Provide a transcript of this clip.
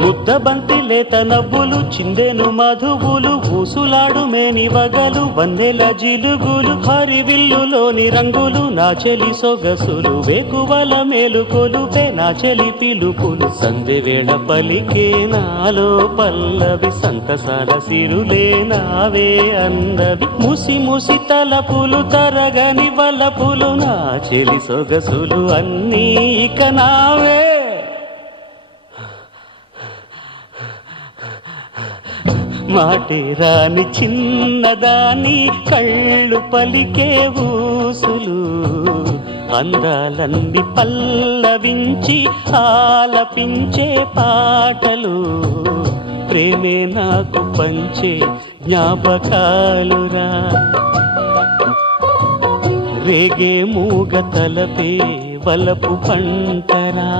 ముద్దబంతి లేత నవ్వులు చిందెను మధువులు ఊసులాడు మేని వగలు వందెల జిలుగులు హరివిల్లులోని రంగులు నా చెలి సొగసులు వేకువల మేలుకొలు నా చెలి పిలుపులు సంధి వేళ పలికే నాలో పల్లవి సంతసాల సిరులే నావే అందవి ముసి ముసి తలపులు తరగని వలపులు నా చెలి సొగసులు అన్నీ ఇక నావే. మాటే రాని చిన్నదాని కళ్ళు పలికే ఊసులు అందాలన్నీ పల్లవించి ఆలపించే పాటలు ప్రేమే నాకు పంచే జ్ఞాపకాలురా రేగే మూగ తలపే వలపు పంటరా